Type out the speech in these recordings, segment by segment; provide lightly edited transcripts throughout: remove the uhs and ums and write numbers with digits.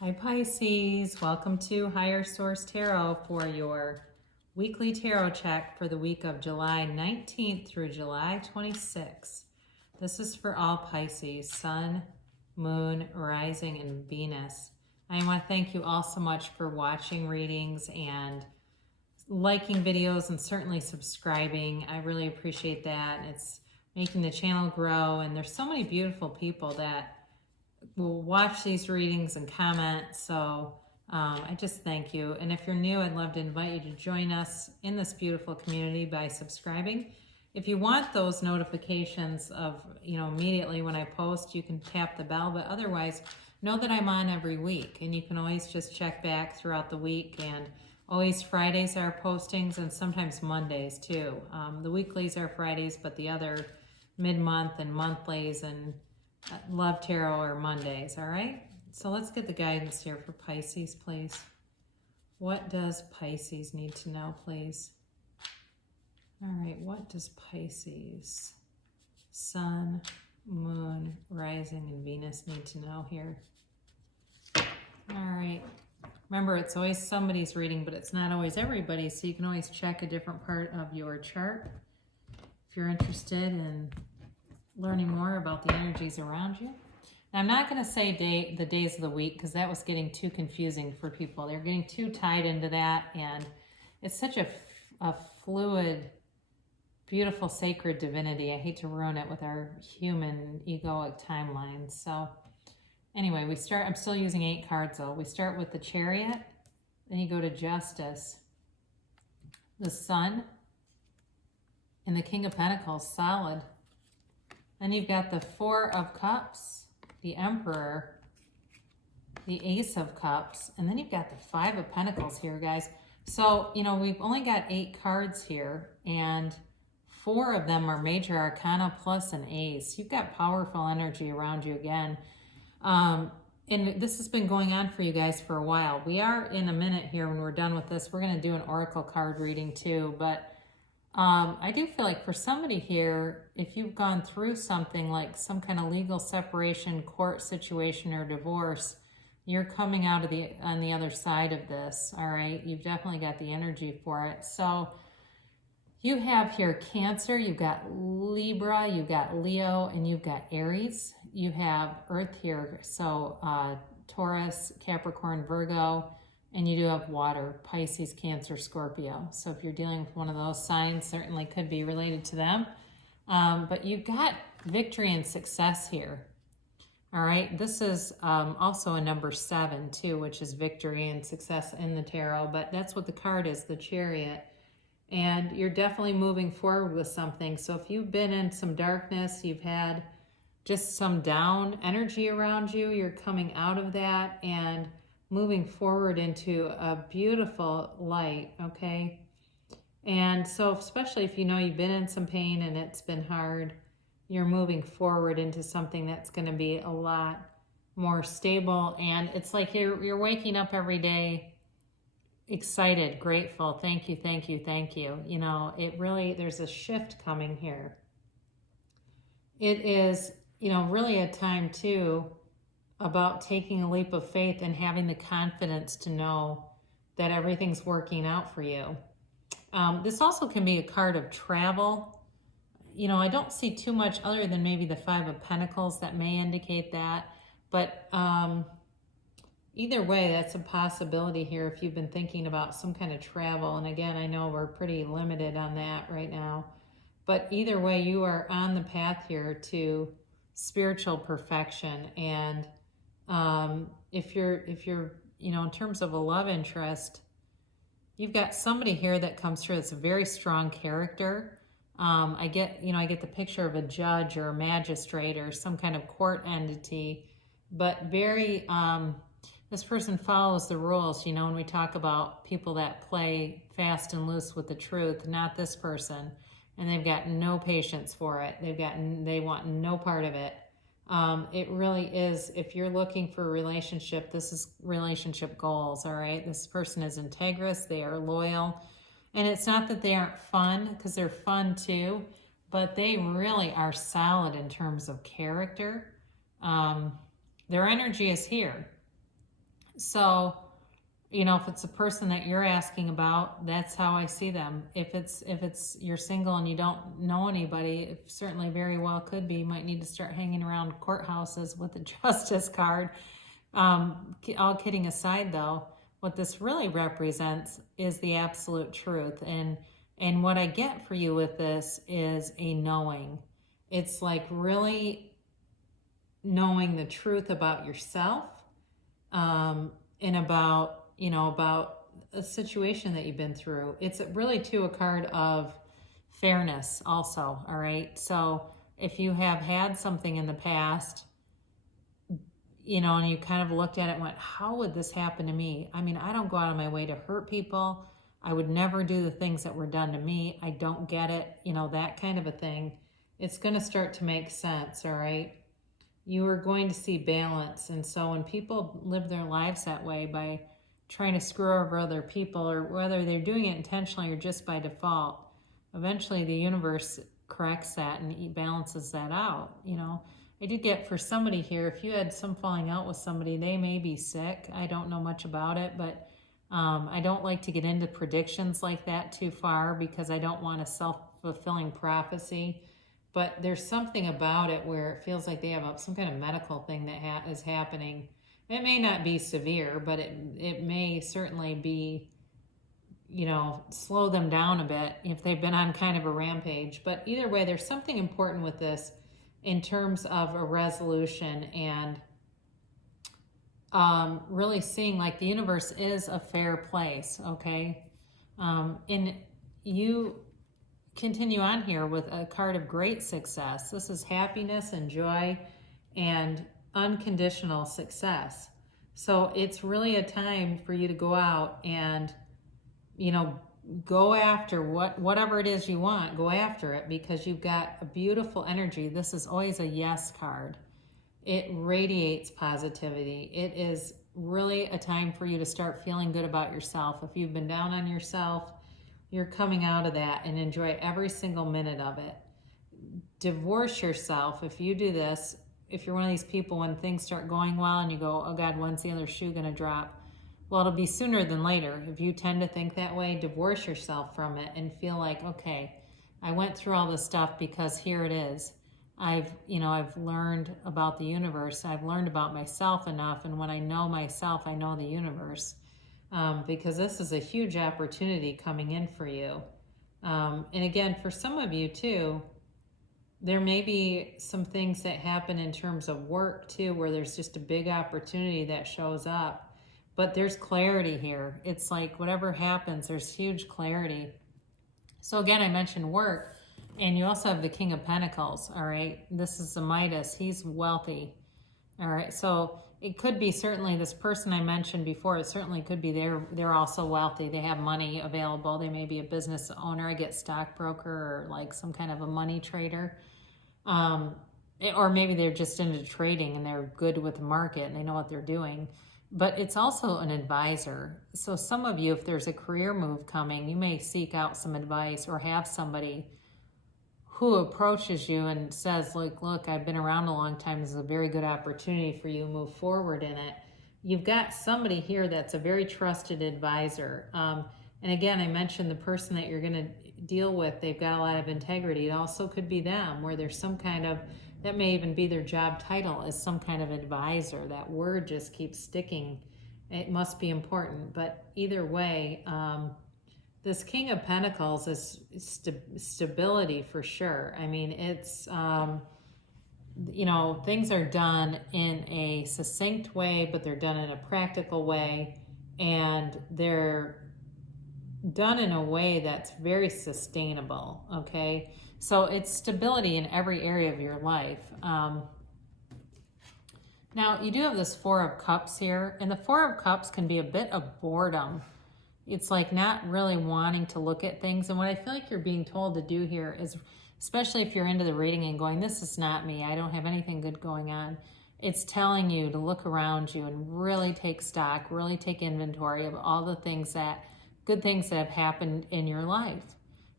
Hi Pisces, welcome to Higher Source Tarot for your weekly tarot check for the week of July 19th through July 26th. This is for all Pisces, Sun, Moon, Rising, and Venus. I want to thank you all so much for watching readings and liking videos and certainly subscribing. I really appreciate that. It's making the channel grow, and there's so many beautiful people that will watch these readings and comment. So I just thank you. And if you're new, I'd love to invite you to join us in this beautiful community by subscribing. If you want those notifications of, immediately when I post, you can tap the bell, but otherwise know that I'm on every week, and you can always just check back throughout the week. And always Fridays are postings, and sometimes Mondays too. The weeklies are Fridays, but the other mid-month and monthlies and Love Tarot are Mondays, all right? So let's get the guidance here for Pisces, please. What does Pisces need to know, please? All right, what does Pisces, Sun, Moon, Rising, and Venus need to know here? All right. Remember, it's always somebody's reading, but it's not always everybody's, so you can always check a different part of your chart if you're interested in learning more about the energies around you. Now, I'm not going to say the days of the week because that was getting too confusing for people. They're getting too tied into that, and it's such a fluid, beautiful, sacred divinity. I hate to ruin it with our human egoic timeline. So anyway, I'm still using 8 cards though. We start with the Chariot, then you go to Justice, the Sun, and the King of Pentacles, solid. Then you've got the 4 of Cups, the Emperor, the Ace of Cups, and then you've got the 5 of Pentacles here, guys. So, we've only got 8 cards here, and 4 of them are Major Arcana plus an Ace. You've got powerful energy around you again. And this has been going on for you guys for a while. We are in a minute here when we're done with this. We're going to do an Oracle card reading too, but I do feel like for somebody here, if you've gone through something like some kind of legal separation, court situation, or divorce, you're coming out on the other side of this, all right? You've definitely got the energy for it. So you have here Cancer, you've got Libra, you've got Leo, and you've got Aries. You have Earth here, so Taurus, Capricorn, Virgo, and you do have water, Pisces, Cancer, Scorpio. So if you're dealing with one of those signs, certainly could be related to them. But you've got victory and success here. All right, this is also a number 7 too, which is victory and success in the tarot. But that's what the card is, the Chariot. And you're definitely moving forward with something. So if you've been in some darkness, you've had just some down energy around you, you're coming out of that and moving forward into a beautiful light, okay? And so especially if you've been in some pain and it's been hard, you're moving forward into something that's going to be a lot more stable. And it's like you're waking up every day excited, grateful, thank you, thank you, thank you. It really, there's a shift coming here. It is, really a time too about taking a leap of faith and having the confidence to know that everything's working out for you. This also can be a card of travel. I don't see too much other than maybe the 5 of Pentacles that may indicate that. But either way, that's a possibility here if you've been thinking about some kind of travel. And again, I know we're pretty limited on that right now. But either way, you are on the path here to spiritual perfection. And if you're in terms of a love interest, you've got somebody here that comes through that's a very strong character. I get the picture of a judge or a magistrate or some kind of court entity, but very this person follows the rules. When we talk about people that play fast and loose with the truth, not this person, and they've got no patience for it. They want no part of it. It really is, if you're looking for a relationship, this is relationship goals, all right? This person is integrous, they are loyal. And it's not that they aren't fun, because they're fun too, but they really are solid in terms of character. Their energy is here. So, if it's a person that you're asking about, that's how I see them. If it's you're single and you don't know anybody, it certainly very well could be. You might need to start hanging around courthouses with a justice card. All kidding aside, though, what this really represents is the absolute truth, and what I get for you with this is a knowing. It's like really knowing the truth about yourself, and about a situation that you've been through. It's really too a card of fairness also. All right, so if you have had something in the past, and you kind of looked at it and went, how would this happen to me? I mean, I don't go out of my way to hurt people. I would never do the things that were done to me. I don't get it, that kind of a thing. It's going to start to make sense. All right, you are going to see balance. And so when people live their lives that way, by trying to screw over other people, or whether they're doing it intentionally or just by default, eventually the universe corrects that and balances that out. I did get for somebody here, if you had some falling out with somebody, they may be sick. I don't know much about it, but I don't like to get into predictions like that too far, because I don't want a self-fulfilling prophecy. But there's something about it where it feels like they have some kind of medical thing that is happening. It may not be severe, but it may certainly be, slow them down a bit if they've been on kind of a rampage. But either way, there's something important with this in terms of a resolution, and really seeing like the universe is a fair place, okay? And you continue on here with a card of great success. This is happiness and joy and unconditional success. So it's really a time for you to go out and, go after whatever it is you want. Go after it, because you've got a beautiful energy. This is always a yes card. It radiates positivity. It is really a time for you to start feeling good about yourself. If you've been down on yourself, you're coming out of that, and enjoy every single minute of it. Divorce yourself. If you do this, if you're one of these people, when things start going well and you go, oh God, when's the other shoe going to drop? Well, it'll be sooner than later. If you tend to think that way, divorce yourself from it and feel like, okay, I went through all this stuff because here it is. I've learned about the universe. I've learned about myself enough. And when I know myself, I know the universe. Because this is a huge opportunity coming in for you. And again, for some of you too, there may be some things that happen in terms of work too, where there's just a big opportunity that shows up. But there's clarity here. It's like whatever happens, there's huge clarity. So again, I mentioned work, and you also have the King of Pentacles, all right? This is the Midas. He's wealthy, all right? So it could be certainly this person I mentioned before. It certainly could be they're also wealthy. They have money available. They may be a business owner. I get stockbroker, or like some kind of a money trader. Or maybe they're just into trading and they're good with the market and they know what they're doing. But it's also an advisor. So some of you, if there's a career move coming, you may seek out some advice, or have somebody who approaches you and says, look, I've been around a long time. This is a very good opportunity for you to move forward in it. You've got somebody here that's a very trusted advisor. And again, I mentioned the person that you're going to deal with, they've got a lot of integrity. It also could be them, where there's some kind of, that may even be their job title, is some kind of advisor. That word just keeps sticking. It must be important. But either way, this King of Pentacles is stability for sure. I mean, it's, things are done in a succinct way, but they're done in a practical way. And they're done in a way that's very sustainable, okay? So it's stability in every area of your life. Now, you do have this Four of Cups here, and the Four of Cups can be a bit of boredom. It's like not really wanting to look at things. And what I feel like you're being told to do here is, especially if you're into the reading and going, this is not me, I don't have anything good going on, it's telling you to look around you and really take stock, really take inventory of all the things good things that have happened in your life.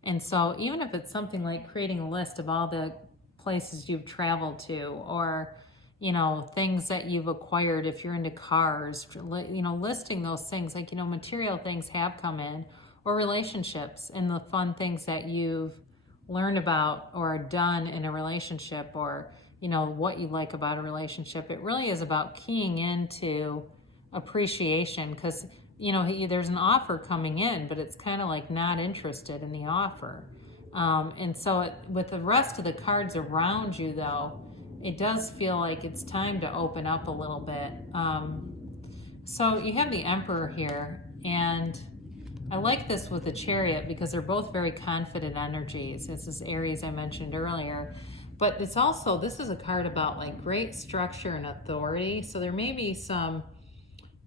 And so even if it's something like creating a list of all the places you've traveled to, or you know, things that you've acquired. If you're into cars, you know, listing those things, like, you know, material things have come in, or relationships and the fun things that you've learned about or done in a relationship, or, you know, what you like about a relationship. It really is about keying into appreciation, because, you know, there's an offer coming in, but it's kind of like not interested in the offer. And so with the rest of the cards around you, though, it does feel like it's time to open up a little bit. So you have the Emperor here, and I like this with the Chariot because they're both very confident energies. This is Aries I mentioned earlier. But it's also, this is a card about like great structure and authority. So there may be some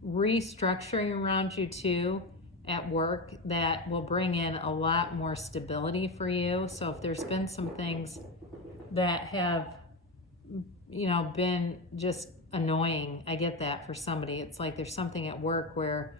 restructuring around you too at work that will bring in a lot more stability for you. So if there's been some things that have, you know, been just annoying, I get that for somebody. It's like there's something at work where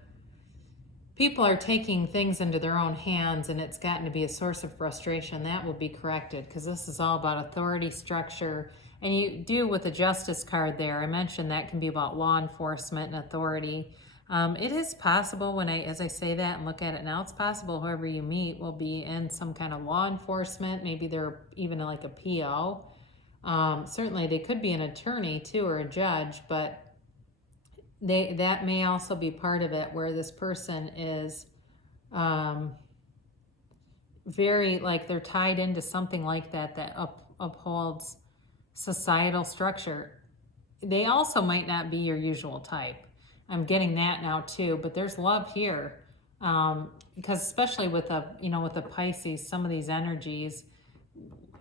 people are taking things into their own hands and it's gotten to be a source of frustration. That will be corrected, because this is all about authority, structure. And you do with the Justice card there, I mentioned that can be about law enforcement and authority. It is possible when as I say that and look at it now, it's possible whoever you meet will be in some kind of law enforcement. Maybe they're even like a PO. Certainly they could be an attorney too, or a judge, but that may also be part of it, where this person is very, like, they're tied into something like that upholds societal structure. They also might not be your usual type. I'm getting that now too, but there's love here, because especially with with the Pisces, some of these energies,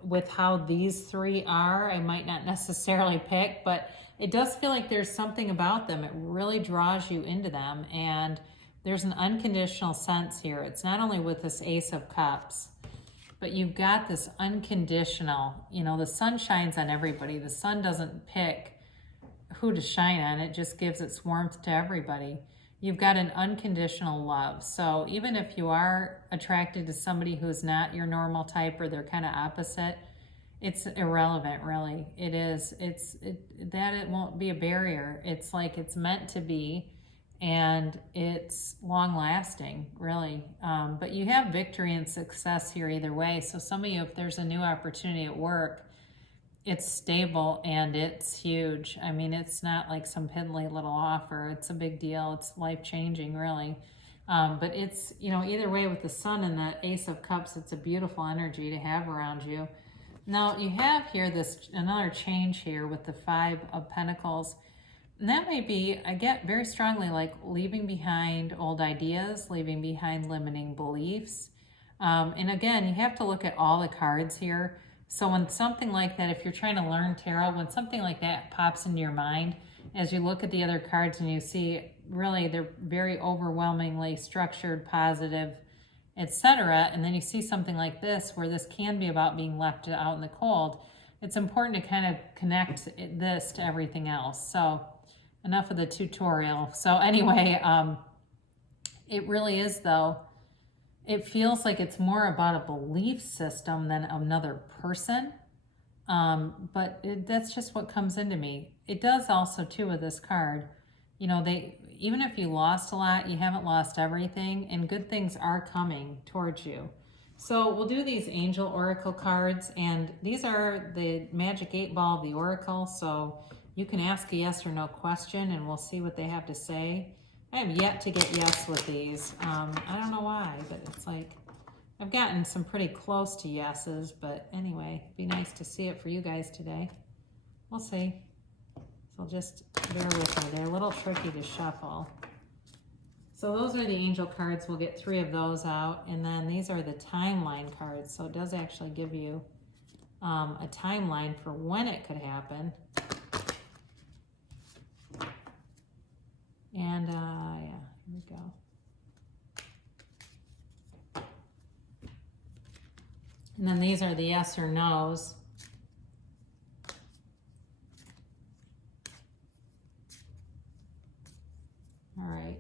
with how these three are, I might not necessarily pick, but it does feel like there's something about them. It really draws you into them, and there's an unconditional sense here. It's not only with this Ace of Cups, but you've got this unconditional, you know, the sun shines on everybody. The sun doesn't pick who to shine on. It just gives its warmth to everybody. You've got an unconditional love. So even if you are attracted to somebody who's not your normal type, or they're kind of opposite, it's irrelevant, really. It is. It won't be a barrier. It's like it's meant to be, and it's long lasting, really. But you have victory and success here either way. So some of you, if there's a new opportunity at work, it's stable and it's huge. I mean, it's not like some piddly little offer. It's a big deal. It's life-changing, really. But it's, you know, either way, with the sun and the Ace of Cups, it's a beautiful energy to have around you. Now, you have here another change here with the Five of Pentacles. And that may be, I get very strongly, like leaving behind old ideas, leaving behind limiting beliefs. And again, you have to look at all the cards here. So when something like that, if you're trying to learn tarot, when something like that pops into your mind, as you look at the other cards and you see, really, they're very overwhelmingly structured, positive, etc. And then you see something like this, where this can be about being left out in the cold. It's important to kind of connect this to everything else. So enough of the tutorial. So anyway, it really is, though. It feels like it's more about a belief system than another person. But that's just what comes into me. It does also, too, with this card. You know, even if you lost a lot, you haven't lost everything, and good things are coming towards you. So we'll do these Angel Oracle cards, and these are the Magic 8 Ball of the Oracle. So you can ask a yes or no question, and we'll see what they have to say. I have yet to get yes with these. I don't know why, but it's like I've gotten some pretty close to yeses, but anyway, it'd be nice to see it for you guys today. We'll see. So just bear with me. They're a little tricky to shuffle. So those are the angel cards. We'll get 3 of those out. And then these are the timeline cards. So it does actually give you a timeline for when it could happen. And yeah, here we go. And then these are the yes or no's. All right.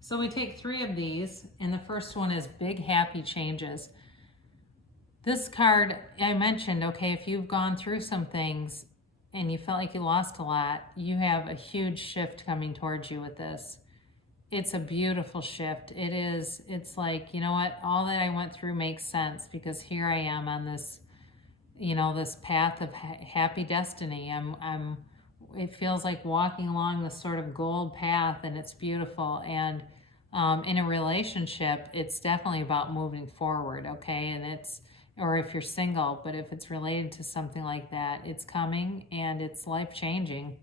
So we take 3 of these, and the first one is big happy changes. This card, I mentioned, okay, if you've gone through some things, and you felt like you lost a lot, you have a huge shift coming towards you with this. It's a beautiful shift. It is. It's like, you know what? All that I went through makes sense because here I am on this, you know, this path of happy destiny. It feels like walking along this sort of gold path, and it's beautiful. And in a relationship, it's definitely about moving forward, okay? And it's, or if you're single, but if it's related to something like that, it's coming and it's life-changing.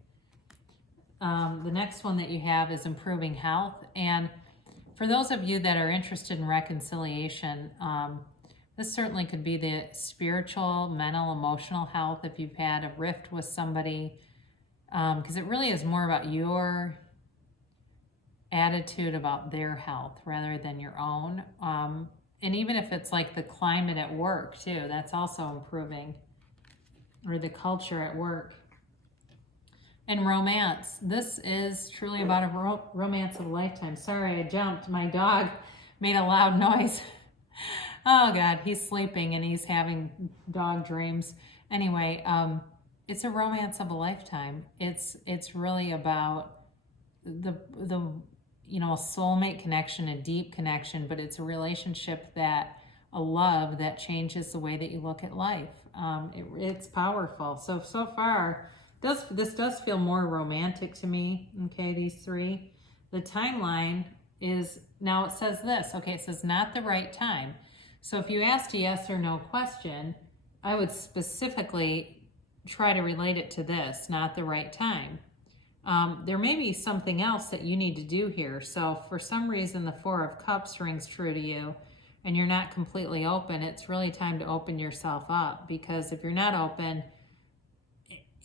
The next one that you have is improving health. And for those of you that are interested in reconciliation, this certainly could be the spiritual, mental, emotional health if you've had a rift with somebody, because it really is more about your attitude about their health rather than your own. And even if it's like the climate at work too, that's also improving, or the culture at work. And romance. This is truly about a romance of a lifetime. Sorry, I jumped. My dog made a loud noise. Oh God, he's sleeping and he's having dog dreams. Anyway, it's a romance of a lifetime. It's really about the you know, a soulmate connection, a deep connection, but it's a relationship that, a love that changes the way that you look at life. It's powerful. So far, this does feel more romantic to me, okay, these three. The timeline is, now it says this, okay, it says not the right time. So if you asked a yes or no question, I would specifically try to relate it to this, not the right time. There may be something else that you need to do here. So if for some reason the Four of Cups rings true to you and you're not completely open, it's really time to open yourself up, because if you're not open,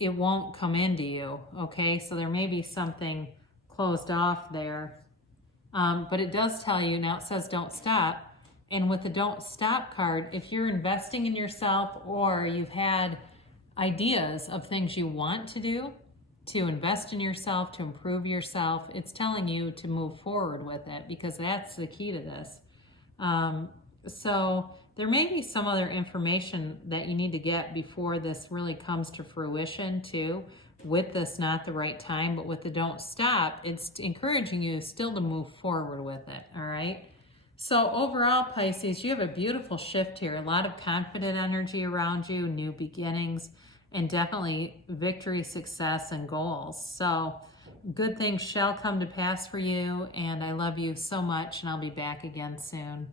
it won't come into you, okay? So there may be something closed off there. But it does tell you, now it says don't stop. And with the don't stop card, if you're investing in yourself or you've had ideas of things you want to do, to invest in yourself, to improve yourself, it's telling you to move forward with it, because that's the key to this. So there may be some other information that you need to get before this really comes to fruition too, with this not the right time, but with the don't stop, it's encouraging you still to move forward with it, all right? So overall, Pisces, you have a beautiful shift here, a lot of confident energy around you, new beginnings, and definitely victory, success, and goals. So good things shall come to pass for you, and I love you so much, and I'll be back again soon.